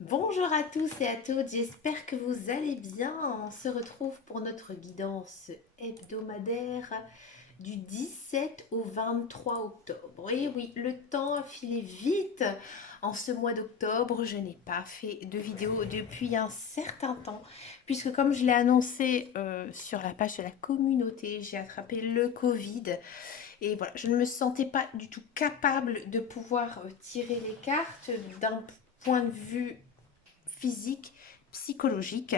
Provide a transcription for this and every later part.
Bonjour à tous et à toutes, j'espère que vous allez bien. On se retrouve pour notre guidance hebdomadaire du 17 au 23 octobre. Et oui, le temps a filé vite en ce mois d'octobre. Je n'ai pas fait de vidéo depuis un certain temps, puisque comme je l'ai annoncé sur la page de la communauté, j'ai attrapé le Covid. Et voilà, je ne me sentais pas du tout capable de pouvoir tirer les cartes d'un point de vue physique, psychologique.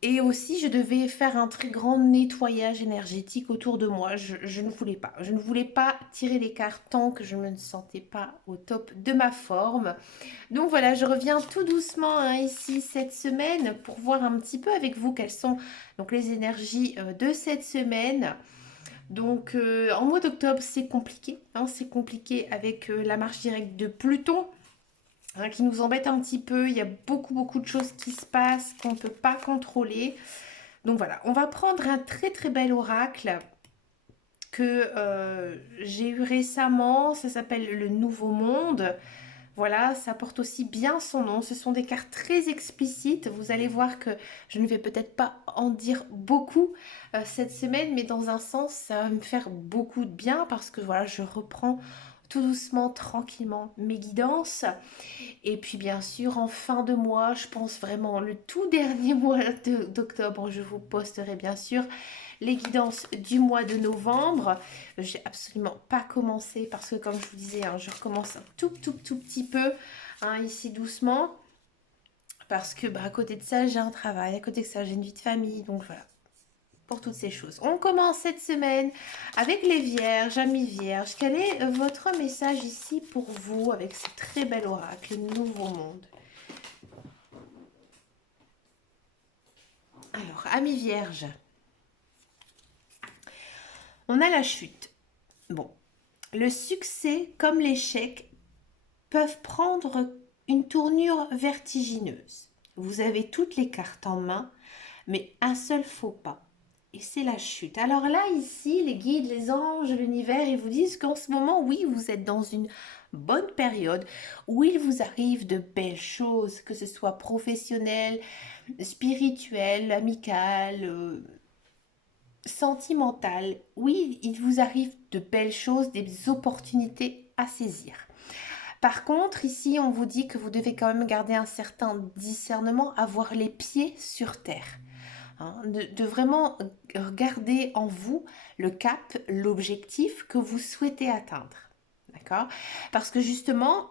Et aussi, je devais faire un très grand nettoyage énergétique autour de moi. Je ne voulais pas. Je ne voulais pas tirer les cartes tant que je ne me sentais pas au top de ma forme. Donc voilà, je reviens tout doucement ici cette semaine pour voir un petit peu avec vous quelles sont donc les énergies de cette semaine. Donc en mois d'octobre, c'est compliqué. C'est compliqué avec la marche directe de Pluton qui nous embête un petit peu. Il y a beaucoup de choses qui se passent qu'on ne peut pas contrôler. Donc voilà, on va prendre un très bel oracle que j'ai eu récemment. Ça s'appelle le Nouveau Monde. Voilà, ça porte aussi bien son nom. Ce sont des cartes très explicites. Vous allez voir que je ne vais peut-être pas en dire beaucoup cette semaine, mais dans un sens, ça va me faire beaucoup de bien parce que voilà, je reprends tout doucement, tranquillement mes guidances. Et puis bien sûr, en fin de mois, je pense vraiment le tout dernier mois d'octobre, je vous posterai bien sûr les guidances du mois de novembre. J'ai absolument pas commencé parce que comme je vous disais, je recommence un tout petit peu ici doucement. Parce que à côté de ça, j'ai un travail, à côté de ça, j'ai une vie de famille, donc voilà. Pour toutes ces choses. On commence cette semaine avec les vierges, amis vierges. Quel est votre message ici pour vous avec ce très bel oracle, le nouveau monde? Alors, amis vierges, on a la chute. Bon, le succès comme l'échec peuvent prendre une tournure vertigineuse. Vous avez toutes les cartes en main, mais un seul faux pas. Et c'est la chute. Alors là, ici, les guides, les anges, l'univers, ils vous disent qu'en ce moment, oui, vous êtes dans une bonne période où il vous arrive de belles choses, que ce soit professionnel, spirituel, amical, sentimental. Oui, il vous arrive de belles choses, des opportunités à saisir. Par contre, ici, on vous dit que vous devez quand même garder un certain discernement, avoir les pieds sur terre. De vraiment garder en vous le cap, l'objectif que vous souhaitez atteindre. D'accord? Parce que justement,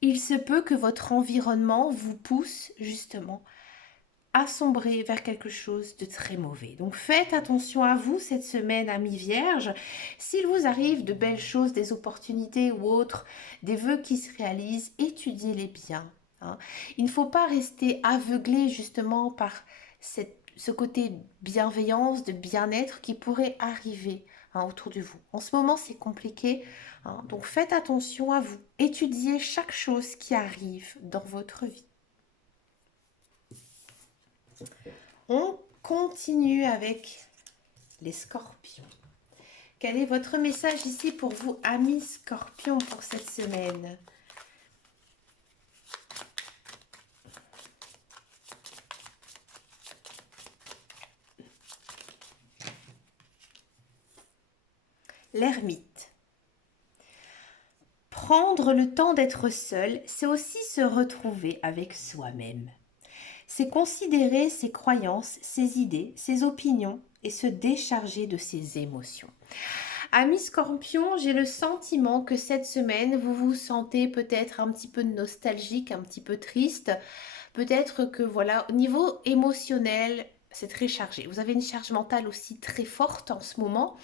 il se peut que votre environnement vous pousse justement à sombrer vers quelque chose de très mauvais. Donc faites attention à vous cette semaine, amis vierges. S'il vous arrive de belles choses, des opportunités ou autres, des vœux qui se réalisent, étudiez-les bien. Il ne faut pas rester aveuglé justement par ce côté bienveillance, de bien-être qui pourrait arriver autour de vous. En ce moment, c'est compliqué, donc faites attention à vous. Étudiez chaque chose qui arrive dans votre vie. On continue avec les scorpions. Quel est votre message ici pour vous, amis scorpions, pour cette semaine? L'ermite. Prendre le temps d'être seul, c'est aussi se retrouver avec soi-même. C'est considérer ses croyances, ses idées, ses opinions et se décharger de ses émotions. Amis Scorpion, j'ai le sentiment que cette semaine, vous vous sentez peut-être un petit peu nostalgique, un petit peu triste. Peut-être que voilà, au niveau émotionnel, c'est très chargé. Vous avez une charge mentale aussi très forte en ce moment.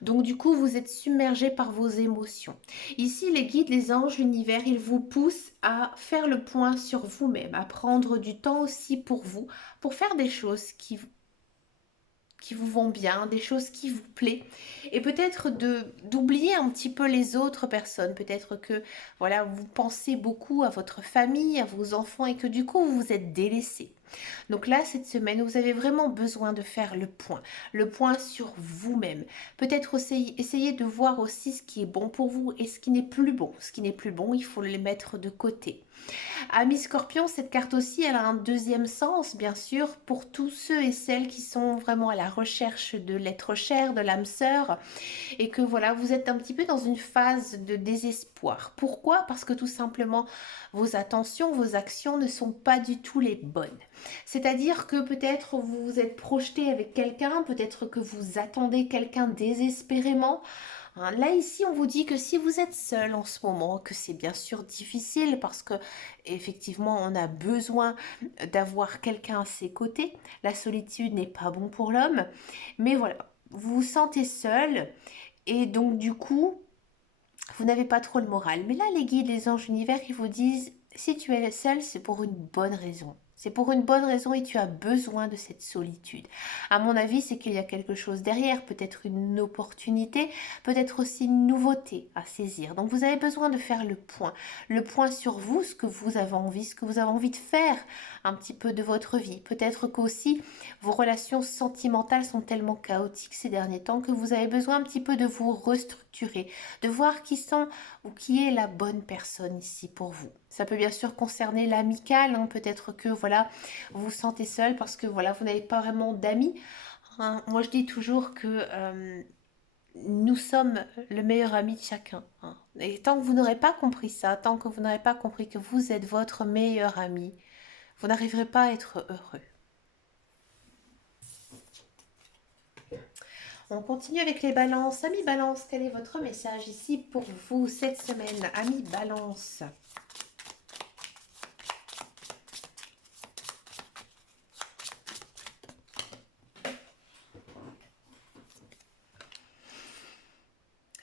Donc du coup, vous êtes submergé par vos émotions. Ici, les guides, les anges, l'univers, ils vous poussent à faire le point sur vous-même, à prendre du temps aussi pour vous, pour faire des choses qui vous vont bien, des choses qui vous plaisent, et peut-être d'oublier un petit peu les autres personnes. Peut-être que voilà, vous pensez beaucoup à votre famille, à vos enfants, et que du coup vous vous êtes délaissé. Donc là, cette semaine, vous avez vraiment besoin de faire le point sur vous-même. Peut-être essayer de voir aussi ce qui est bon pour vous et ce qui n'est plus bon. Ce qui n'est plus bon, il faut le mettre de côté. Ami Scorpion, cette carte aussi, elle a un deuxième sens, bien sûr, pour tous ceux et celles qui sont vraiment à la recherche de l'être cher, de l'âme sœur, et que voilà, vous êtes un petit peu dans une phase de désespoir. Pourquoi? Parce que tout simplement, vos attentions, vos actions ne sont pas du tout les bonnes. C'est-à-dire que peut-être vous vous êtes projeté avec quelqu'un, peut-être que vous attendez quelqu'un désespérément. Hein, là, ici, on vous dit que si vous êtes seul en ce moment, que c'est bien sûr difficile parce que effectivement, on a besoin d'avoir quelqu'un à ses côtés. La solitude n'est pas bon pour l'homme. Mais voilà, vous vous sentez seul et donc du coup, vous n'avez pas trop le moral. Mais là, les guides, les anges, l'univers, ils vous disent, si tu es seul, c'est pour une bonne raison. C'est pour une bonne raison et tu as besoin de cette solitude. À mon avis, c'est qu'il y a quelque chose derrière, peut-être une opportunité, peut-être aussi une nouveauté à saisir. Donc vous avez besoin de faire le point sur vous, ce que vous avez envie, ce que vous avez envie de faire un petit peu de votre vie. Peut-être qu'aussi vos relations sentimentales sont tellement chaotiques ces derniers temps que vous avez besoin un petit peu de vous restructurer, de voir qui sont ou qui est la bonne personne ici pour vous. Ça peut bien sûr concerner l'amical, hein. Peut-être que voilà, vous vous sentez seul parce que voilà, vous n'avez pas vraiment d'amis. Hein. Moi, je dis toujours que nous sommes le meilleur ami de chacun. Hein. Et tant que vous n'aurez pas compris ça, tant que vous n'aurez pas compris que vous êtes votre meilleur ami, vous n'arriverez pas à être heureux. On continue avec les balances. Amis balance, quel est votre message ici pour vous cette semaine? Amis balance.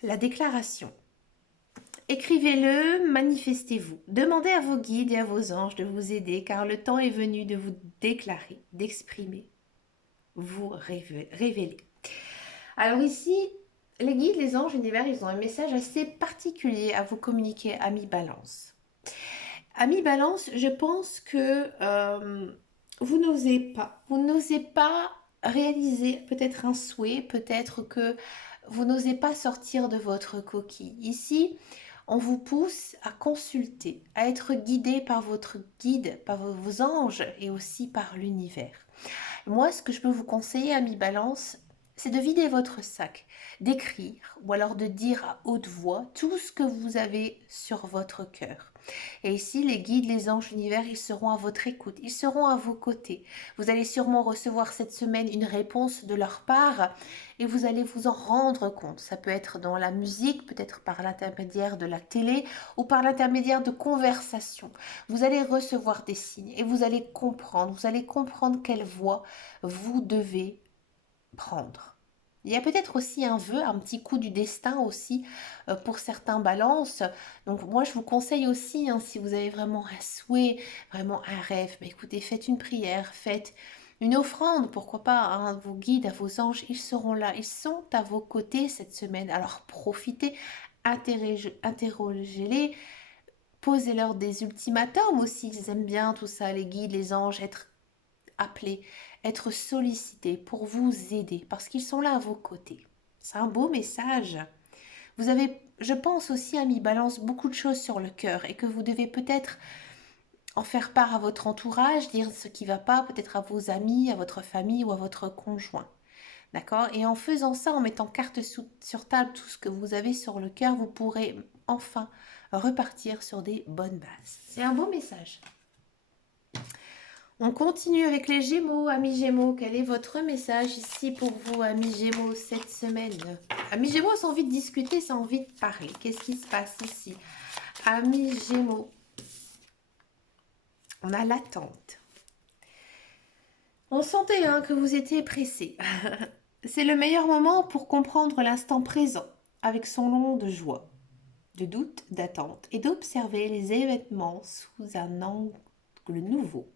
La déclaration. Écrivez-le, manifestez-vous. Demandez à vos guides et à vos anges de vous aider car le temps est venu de vous déclarer, d'exprimer, vous révéler. Alors ici, les guides, les anges, l'univers, ils ont un message assez particulier à vous communiquer, amis balance. Amis balance, je pense que vous n'osez pas réaliser peut-être un souhait, peut-être que vous n'osez pas sortir de votre coquille. Ici, on vous pousse à consulter, à être guidé par votre guide, par vos anges et aussi par l'univers. Moi, ce que je peux vous conseiller, amis balance, c'est de vider votre sac, d'écrire ou alors de dire à haute voix tout ce que vous avez sur votre cœur. Et ici, les guides, les anges, l'univers, ils seront à votre écoute, ils seront à vos côtés. Vous allez sûrement recevoir cette semaine une réponse de leur part et vous allez vous en rendre compte. Ça peut être dans la musique, peut-être par l'intermédiaire de la télé ou par l'intermédiaire de conversations. Vous allez recevoir des signes et vous allez comprendre quelle voie vous devez prendre. Il y a peut-être aussi un vœu, un petit coup du destin aussi pour certains balances. Donc moi je vous conseille aussi, hein, si vous avez vraiment un souhait, vraiment un rêve, mais écoutez, faites une prière, faites une offrande, pourquoi pas, hein, vos guides, à vos anges, ils seront là, ils sont à vos côtés cette semaine. Alors profitez, interrogez-les, posez-leur des ultimatums aussi, ils aiment bien tout ça, les guides, les anges, être appelés, être sollicités pour vous aider, parce qu'ils sont là à vos côtés. C'est un beau message. Vous avez, je pense aussi, ami balance, beaucoup de choses sur le cœur et que vous devez peut-être en faire part à votre entourage, dire ce qui ne va pas, peut-être à vos amis, à votre famille ou à votre conjoint. D'accord? Et en faisant ça, en mettant carte sur table tout ce que vous avez sur le cœur, vous pourrez enfin repartir sur des bonnes bases. C'est un beau message. On continue avec les Gémeaux. Amis Gémeaux, quel est votre message ici pour vous, amis Gémeaux, cette semaine? Amis Gémeaux, ça a envie de discuter, ça a envie de parler. Qu'est-ce qui se passe ici? Amis Gémeaux, on a l'attente. On sentait hein, que vous étiez pressé. C'est le meilleur moment pour comprendre l'instant présent, avec son lot de joie, de doute, d'attente, et d'observer les événements sous un angle nouveau.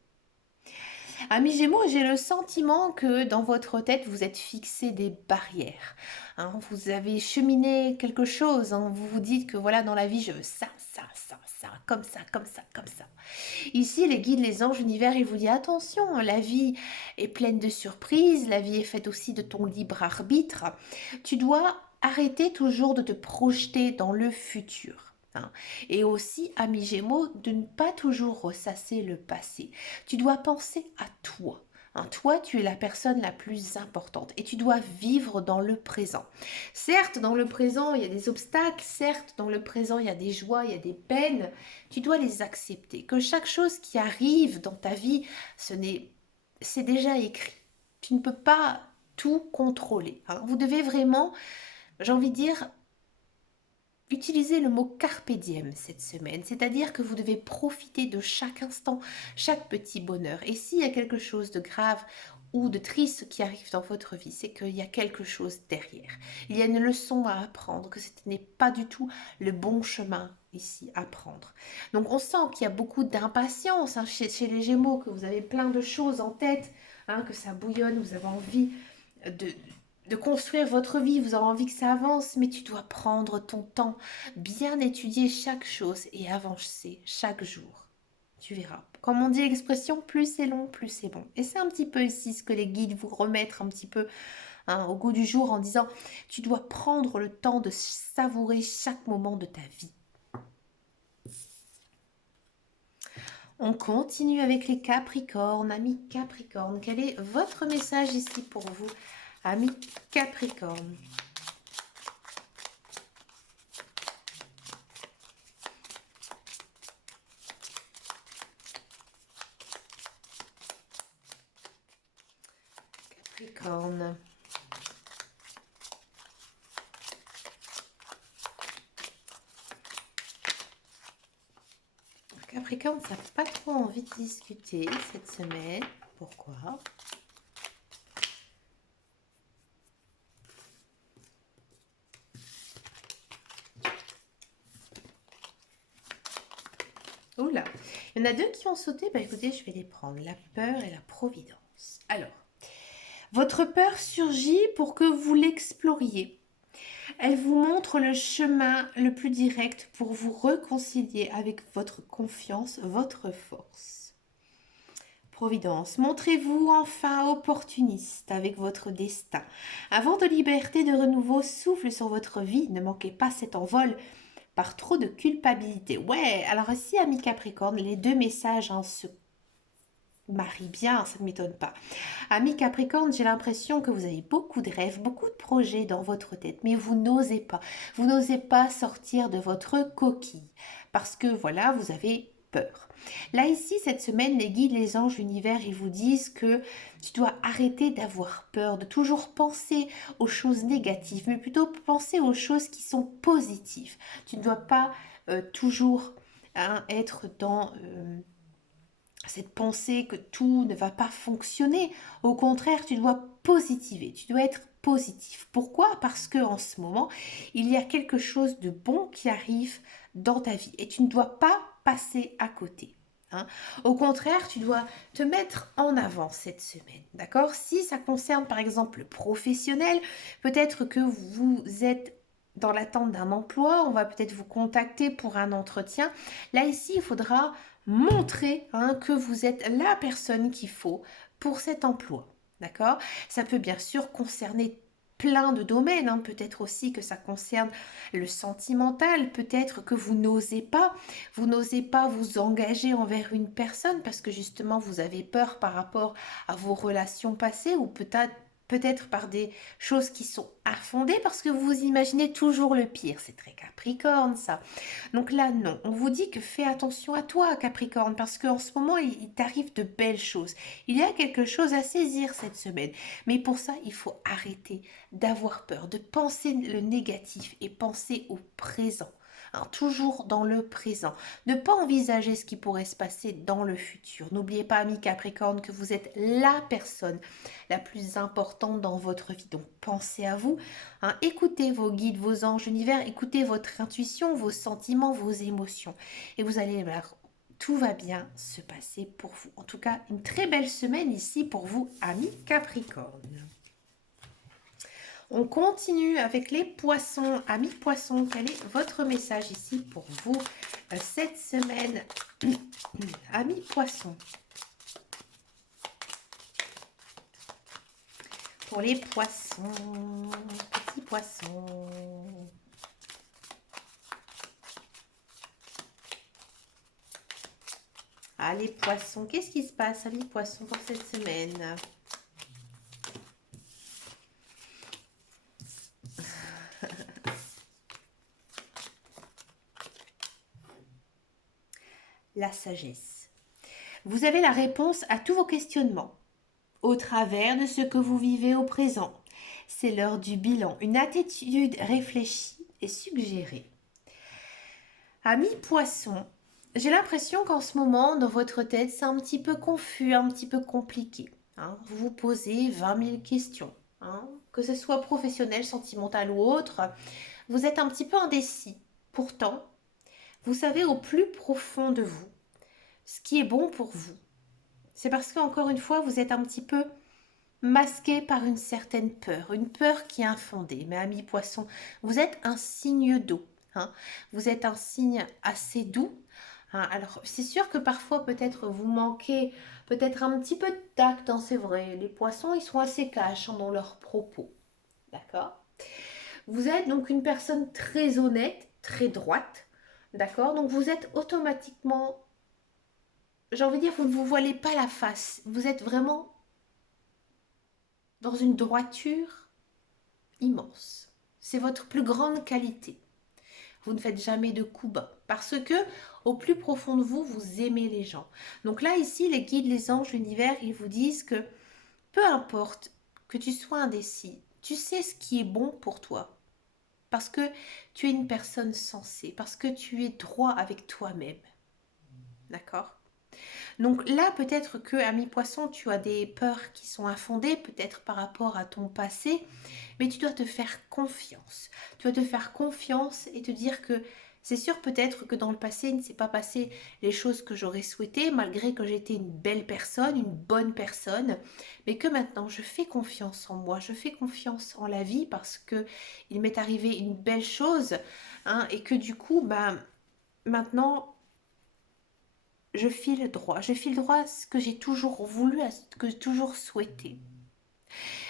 Amis Gémeaux, j'ai le sentiment que dans votre tête, vous êtes fixé des barrières. Hein, vous avez cheminé quelque chose. Hein, vous vous dites que voilà, dans la vie, je veux ça, ça, ça, ça, comme ça, comme ça, comme ça. Ici, les guides, les anges, l'univers, ils vous disent attention, la vie est pleine de surprises, la vie est faite aussi de ton libre arbitre. Tu dois arrêter toujours de te projeter dans le futur. Hein. Et aussi, ami Gémeaux, de ne pas toujours ressasser le passé. Tu dois penser à toi. Hein, toi, tu es la personne la plus importante et tu dois vivre dans le présent. Certes, dans le présent, il y a des obstacles, certes, dans le présent, il y a des joies, il y a des peines, tu dois les accepter. Que chaque chose qui arrive dans ta vie, c'est déjà écrit. Tu ne peux pas tout contrôler. Hein. Vous devez vraiment, j'ai envie de dire, utilisez le mot carpe diem cette semaine, c'est-à-dire que vous devez profiter de chaque instant, chaque petit bonheur. Et s'il y a quelque chose de grave ou de triste qui arrive dans votre vie, c'est qu'il y a quelque chose derrière. Il y a une leçon à apprendre, que ce n'est pas du tout le bon chemin ici à prendre. Donc on sent qu'il y a beaucoup d'impatience hein, chez les Gémeaux, que vous avez plein de choses en tête, hein, que ça bouillonne, vous avez envie de construire votre vie, vous avez envie que ça avance, mais tu dois prendre ton temps, bien étudier chaque chose et avancer chaque jour. Tu verras. Comme on dit l'expression, plus c'est long, plus c'est bon. Et c'est un petit peu ici ce que les guides vous remettent un petit peu hein, au goût du jour en disant, tu dois prendre le temps de savourer chaque moment de ta vie. On continue avec les Capricornes. Amis Capricornes, quel est votre message ici pour vous, amis Capricorne? Capricorne. Capricorne, ça n'a pas trop envie de discuter cette semaine. Pourquoi? Oula, il y en a deux qui ont sauté. Bah écoutez, je vais les prendre. La peur et la providence. Alors, votre peur surgit pour que vous l'exploriez. Elle vous montre le chemin le plus direct pour vous réconcilier avec votre confiance, votre force. Providence, montrez-vous enfin opportuniste avec votre destin. Un vent de liberté, de renouveau souffle sur votre vie. Ne manquez pas cet envol par trop de culpabilité. Ouais, alors ici, amis Capricorne, les deux messages se marient bien, ça ne m'étonne pas. Amis Capricorne, j'ai l'impression que vous avez beaucoup de rêves, beaucoup de projets dans votre tête, mais vous n'osez pas. Vous n'osez pas sortir de votre coquille parce que voilà, vous avez peur. Là ici, cette semaine, les guides, les anges, l'univers, ils vous disent que tu dois arrêter d'avoir peur, de toujours penser aux choses négatives, mais plutôt penser aux choses qui sont positives. Tu ne dois pas toujours être dans cette pensée que tout ne va pas fonctionner. Au contraire, tu dois positiver, tu dois être positif. Pourquoi? Parce que en ce moment, il y a quelque chose de bon qui arrive dans ta vie et tu ne dois pas passer à côté. Hein. Au contraire, tu dois te mettre en avant cette semaine, d'accord? Si ça concerne par exemple le professionnel, peut-être que vous êtes dans l'attente d'un emploi, on va peut-être vous contacter pour un entretien. Là ici, il faudra montrer que vous êtes la personne qu'il faut pour cet emploi, d'accord? Ça peut bien sûr concerner plein de domaines, peut-être aussi que ça concerne le sentimental, peut-être que vous n'osez pas vous engager envers une personne parce que justement vous avez peur par rapport à vos relations passées ou peut-être par des choses qui sont affondées parce que vous imaginez toujours le pire. C'est très Capricorne ça. Donc là non, on vous dit que fais attention à toi Capricorne parce qu'en ce moment il t'arrive de belles choses. Il y a quelque chose à saisir cette semaine. Mais pour ça il faut arrêter d'avoir peur, de penser le négatif et penser au présent. Toujours dans le présent. Ne pas envisager ce qui pourrait se passer dans le futur. N'oubliez pas, amis Capricorne, que vous êtes la personne la plus importante dans votre vie. Donc, pensez à vous. Écoutez vos guides, vos anges, l'univers. Écoutez votre intuition, vos sentiments, vos émotions. Et vous allez voir, tout va bien se passer pour vous. En tout cas, une très belle semaine ici pour vous, amis Capricorne. On continue avec les poissons. Amis poissons, quel est votre message ici pour vous, cette semaine, amis poissons. Pour les poissons, petits poissons. Ah, les poissons, qu'est-ce qui se passe, amis poissons, pour cette semaine? La sagesse. Vous avez la réponse à tous vos questionnements, au travers de ce que vous vivez au présent. C'est l'heure du bilan, une attitude réfléchie et suggérée. Amis poissons, j'ai l'impression qu'en ce moment, dans votre tête, c'est un petit peu confus, un petit peu compliqué. Hein. Vous vous posez 20 000 questions, hein. Que ce soit professionnel, sentimental ou autre. Vous êtes un petit peu indécis. Pourtant, vous savez au plus profond de vous ce qui est bon pour vous. C'est parce qu'encore une fois, vous êtes un petit peu masqué par une certaine peur, une peur qui est infondée. Mais amis poissons, vous êtes un signe d'eau. Hein. Vous êtes un signe assez doux. Hein. Alors, c'est sûr que parfois, peut-être, vous manquez peut-être un petit peu de tact. Hein, c'est vrai, les poissons, ils sont assez cash hein, dans leurs propos. D'accord? Vous êtes donc une personne très honnête, très droite. D'accord? Donc, vous êtes automatiquement, j'ai envie de dire, vous ne vous voilez pas la face. Vous êtes vraiment dans une droiture immense. C'est votre plus grande qualité. Vous ne faites jamais de coups bas parce que au plus profond de vous, vous aimez les gens. Donc là, ici, les guides, les anges, l'univers, ils vous disent que peu importe que tu sois indécis, tu sais ce qui est bon pour toi. Parce que tu es une personne sensée, parce que tu es droit avec toi-même. D'accord? Donc là, peut-être que, ami poisson, tu as des peurs qui sont infondées, peut-être par rapport à ton passé, mais tu dois te faire confiance. Tu dois te faire confiance et te dire que c'est sûr peut-être que dans le passé, il ne s'est pas passé les choses que j'aurais souhaité, malgré que j'étais une belle personne, une bonne personne, mais que maintenant, je fais confiance en moi, je fais confiance en la vie parce que il m'est arrivé une belle chose, hein, et que du coup, maintenant je file droit à ce que j'ai toujours voulu, à ce que j'ai toujours souhaité.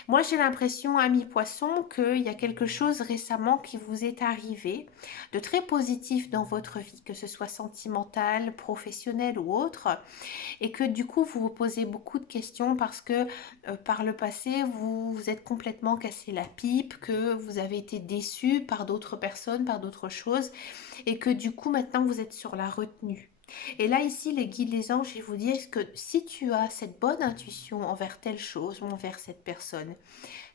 Moi, j'ai l'impression, ami poisson, qu'il y a quelque chose récemment qui vous est arrivé de très positif dans votre vie, que ce soit sentimental, professionnel ou autre, et que du coup, vous vous posez beaucoup de questions parce que par le passé, vous vous êtes complètement cassé la pipe, que vous avez été déçu par d'autres personnes, par d'autres choses, et que du coup, maintenant, vous êtes sur la retenue. Et là, ici, les guides, les anges, ils vous disent que si tu as cette bonne intuition envers telle chose ou envers cette personne,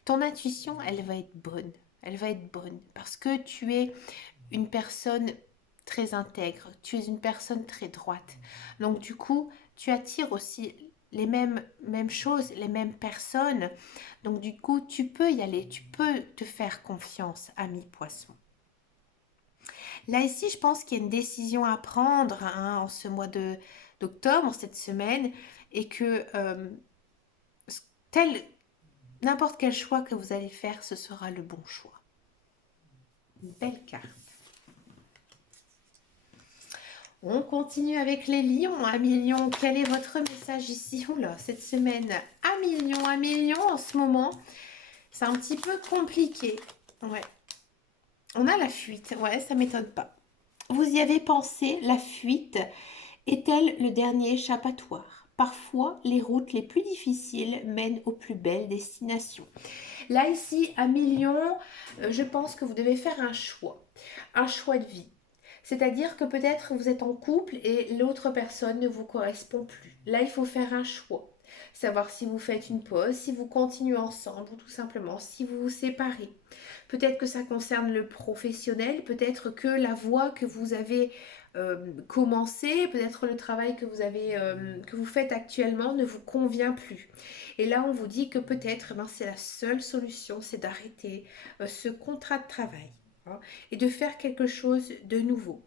ton intuition, elle va être bonne. Elle va être bonne parce que tu es une personne très intègre, tu es une personne très droite. Donc du coup, tu attires aussi les mêmes choses, les mêmes personnes. Donc du coup, tu peux y aller, tu peux te faire confiance, ami poisson. Là, ici, je pense qu'il y a une décision à prendre hein, en ce mois d'octobre, en cette semaine, et que tel, n'importe quel choix que vous allez faire, ce sera le bon choix. Une belle carte. On continue avec les lions. Amis lions, quel est votre message ici? Oula, cette semaine, amis lions, en ce moment, c'est un petit peu compliqué. Ouais. On a la fuite. Ouais, ça m'étonne pas. Vous y avez pensé, la fuite est-elle le dernier échappatoire? Parfois, les routes les plus difficiles mènent aux plus belles destinations. Là, ici, à Million, je pense que vous devez faire un choix de vie. C'est-à-dire que peut-être vous êtes en couple et l'autre personne ne vous correspond plus. Là, il faut faire un choix. Savoir si vous faites une pause, si vous continuez ensemble ou tout simplement si vous vous séparez. Peut-être que ça concerne le professionnel, peut-être que la voie que vous avez commencé, peut-être le travail que vous faites actuellement ne vous convient plus. Et là, on vous dit que peut-être c'est la seule solution, c'est d'arrêter ce contrat de travail hein, et de faire quelque chose de nouveau.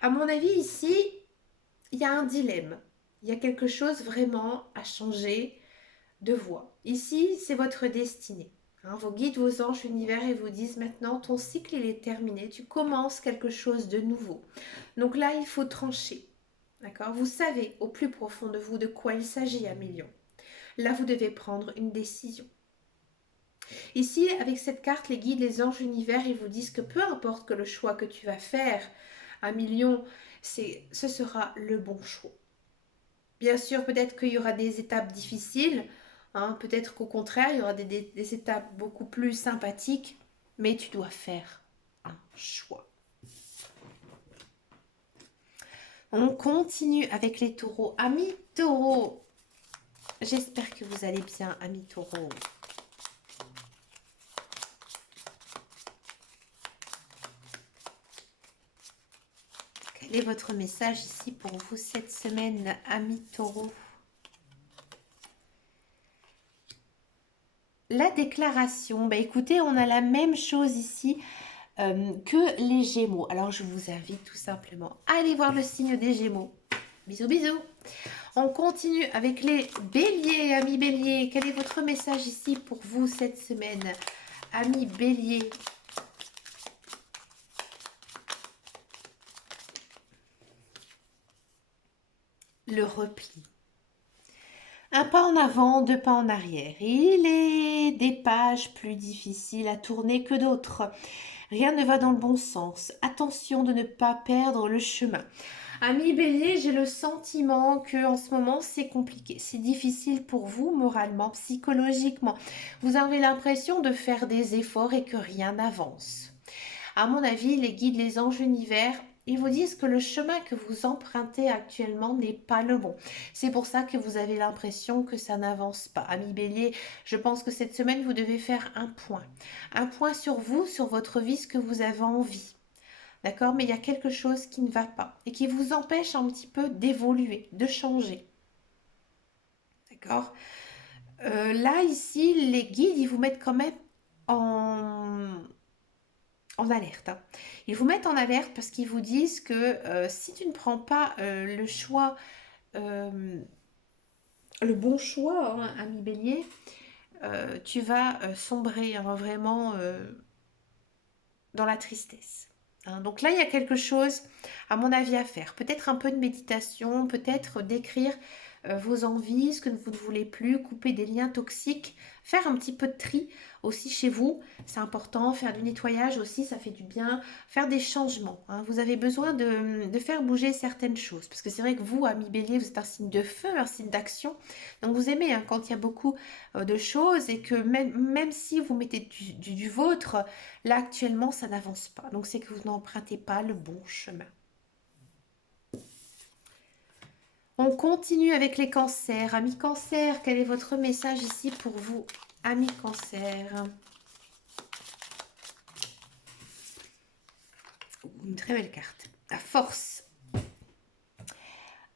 À mon avis, ici, il y a un dilemme. Il y a quelque chose vraiment à changer de voie. Ici, c'est votre destinée. Hein, vos guides, vos anges, l'univers, ils vous disent maintenant, ton cycle, il est terminé. Tu commences quelque chose de nouveau. Donc là, il faut trancher. D'accord? Vous savez au plus profond de vous de quoi il s'agit, Amélion. Là, vous devez prendre une décision. Ici, avec cette carte, les guides, les anges, l'univers, ils vous disent que peu importe que le choix que tu vas faire, Amélion, ce sera le bon choix. Bien sûr, peut-être qu'il y aura des étapes difficiles, hein, peut-être qu'au contraire, il y aura des étapes beaucoup plus sympathiques, mais tu dois faire un choix. On continue avec les taureaux. Amis taureaux, j'espère que vous allez bien, amis taureaux. Quel est votre message ici pour vous cette semaine, amis taureaux? La déclaration, bah écoutez, on a la même chose ici que les Gémeaux. Alors je vous invite tout simplement à aller voir le signe des Gémeaux. Bisous, bisous. On continue avec les Béliers, amis Béliers. Quel est votre message ici pour vous cette semaine, amis Béliers? Le repli. Un pas en avant, deux pas en arrière. Il est des pages plus difficiles à tourner que d'autres. Rien ne va dans le bon sens. Attention de ne pas perdre le chemin. Ami Bélier, j'ai le sentiment que en ce moment c'est compliqué, c'est difficile pour vous moralement, psychologiquement. Vous avez l'impression de faire des efforts et que rien n'avance. À mon avis, les guides, les anges, l'univers, ils vous disent que le chemin que vous empruntez actuellement n'est pas le bon. C'est pour ça que vous avez l'impression que ça n'avance pas. Ami Bélier, je pense que cette semaine, vous devez faire un point. Un point sur vous, sur votre vie, ce que vous avez envie. D'accord? Mais il y a quelque chose qui ne va pas et qui vous empêche un petit peu d'évoluer, de changer. D'accord? Là, ici, les guides, ils vous mettent quand même en alerte. Hein. Ils vous mettent en alerte parce qu'ils vous disent que si tu ne prends pas le choix, le bon choix, hein, ami Bélier, tu vas sombrer hein, vraiment dans la tristesse. Hein. Donc là, il y a quelque chose, à mon avis, à faire. Peut-être un peu de méditation, peut-être d'écrire vos envies, ce que vous ne voulez plus, couper des liens toxiques, faire un petit peu de tri aussi chez vous, c'est important, faire du nettoyage aussi, ça fait du bien, faire des changements. Hein. Vous avez besoin de faire bouger certaines choses, parce que c'est vrai que vous, ami Bélier, vous êtes un signe de feu, un signe d'action, donc vous aimez hein, quand il y a beaucoup de choses et que même si vous mettez du vôtre, là actuellement ça n'avance pas, donc c'est que vous n'empruntez pas le bon chemin. On continue avec les cancers. Amis cancer, quel est votre message ici pour vous, amis cancer? Une très belle carte. La force.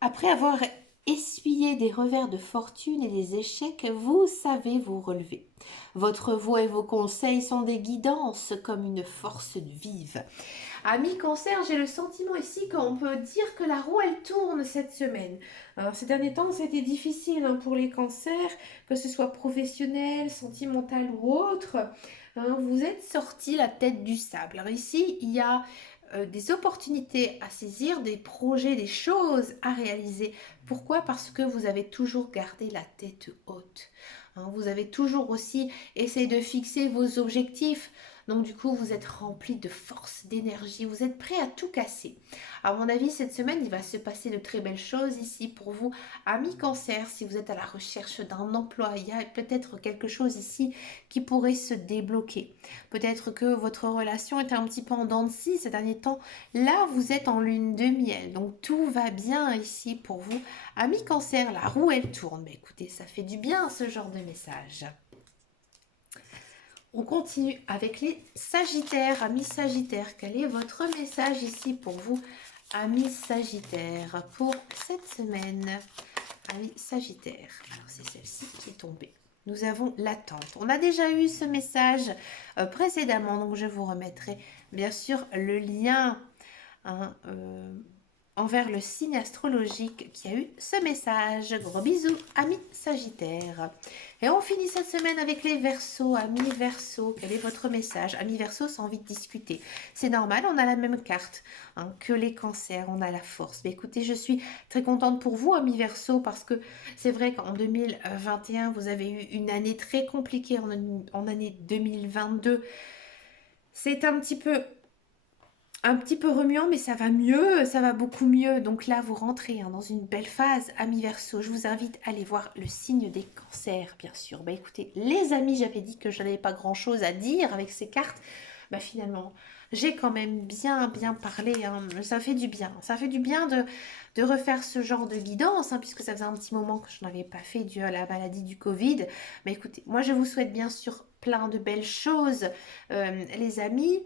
Après avoir essuyé des revers de fortune et des échecs, vous savez vous relever. Votre voix et vos conseils sont des guidances comme une force vive. Amis cancer, j'ai le sentiment ici qu'on peut dire que la roue, elle tourne cette semaine. Alors, ces derniers temps, c'était difficile hein, pour les cancers, que ce soit professionnel, sentimental ou autre. Hein, vous êtes sorti la tête du sable. Alors ici, il y a des opportunités à saisir, des projets, des choses à réaliser. Pourquoi? Parce que vous avez toujours gardé la tête haute. Hein, vous avez toujours aussi essayé de fixer vos objectifs. Donc du coup, vous êtes rempli de force, d'énergie, vous êtes prêt à tout casser. À mon avis, cette semaine, il va se passer de très belles choses ici pour vous, amis cancer, si vous êtes à la recherche d'un emploi. Il y a peut-être quelque chose ici qui pourrait se débloquer. Peut-être que votre relation était un petit peu en dents de scie ces derniers temps. Là, vous êtes en lune de miel, donc tout va bien ici pour vous. Amis cancer, la roue, elle tourne. Mais écoutez, ça fait du bien ce genre de message. On continue avec les Sagittaires. Amis Sagittaires, quel est votre message ici pour vous, amis Sagittaires, pour cette semaine? Amis Sagittaires, alors c'est celle-ci qui est tombée. Nous avons l'attente. On a déjà eu ce message précédemment, donc je vous remettrai bien sûr le lien hein, envers le signe astrologique qui a eu ce message. Gros bisous, amis Sagittaire. Et on finit cette semaine avec les Verseaux. Amis Verseaux, quel est votre message? Amis Verseaux, sans envie de discuter. C'est normal, on a la même carte hein, que les Cancers, on a la force. Mais écoutez, je suis très contente pour vous, amis Verseaux, parce que c'est vrai qu'en 2021, vous avez eu une année très compliquée en année 2022. C'est un petit peu remuant, mais ça va mieux, ça va beaucoup mieux. Donc là, vous rentrez hein, dans une belle phase, amis Verseau. Je vous invite à aller voir le signe des cancers, bien sûr. Bah écoutez, les amis, j'avais dit que je n'avais pas grand-chose à dire avec ces cartes. Bah finalement, j'ai quand même bien parlé. Hein. Ça fait du bien. Ça fait du bien de refaire ce genre de guidance, hein, puisque ça faisait un petit moment que je n'avais pas fait dû à la maladie du Covid. Mais écoutez, moi, je vous souhaite bien sûr plein de belles choses, les amis.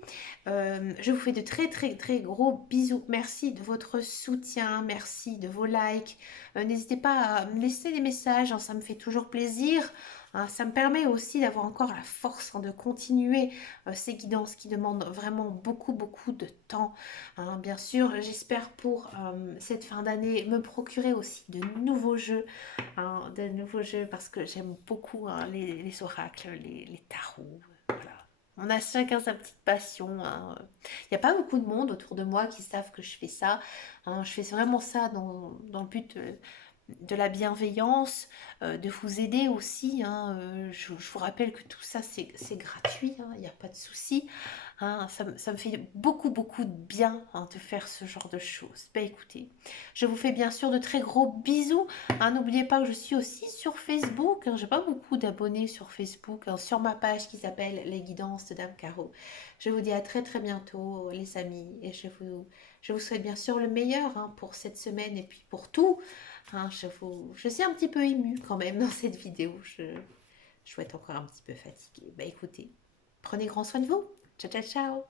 Je vous fais de très gros bisous. Merci de votre soutien, merci de vos likes. N'hésitez pas à me laisser des messages, hein, ça me fait toujours plaisir. Hein, ça me permet aussi d'avoir encore la force hein, de continuer ces guidances qui demandent vraiment beaucoup de temps. Hein. Bien sûr, j'espère pour cette fin d'année me procurer aussi de nouveaux jeux, hein, parce que j'aime beaucoup hein, les oracles, les tarots. Voilà. On a chacun sa petite passion. Hein. Il n'y a pas beaucoup de monde autour de moi qui savent que je fais ça. Hein. Je fais vraiment ça dans le but de la bienveillance, de vous aider aussi. Hein. Je vous rappelle que tout ça, c'est gratuit. Hein. Il n'y a pas de souci. Hein. Ça me fait beaucoup de bien hein, de faire ce genre de choses. Ben écoutez, je vous fais bien sûr de très gros bisous. Hein. N'oubliez pas que je suis aussi sur Facebook. Hein. J'ai pas beaucoup d'abonnés sur Facebook. Hein, sur ma page qui s'appelle Les Guidances de Dame Caro. Je vous dis à très bientôt les amis. Et je vous souhaite bien sûr le meilleur hein, pour cette semaine et puis pour tout. Hein, je suis un petit peu émue quand même dans cette vidéo. Je dois être encore un petit peu fatiguée. Bah écoutez, prenez grand soin de vous. Ciao.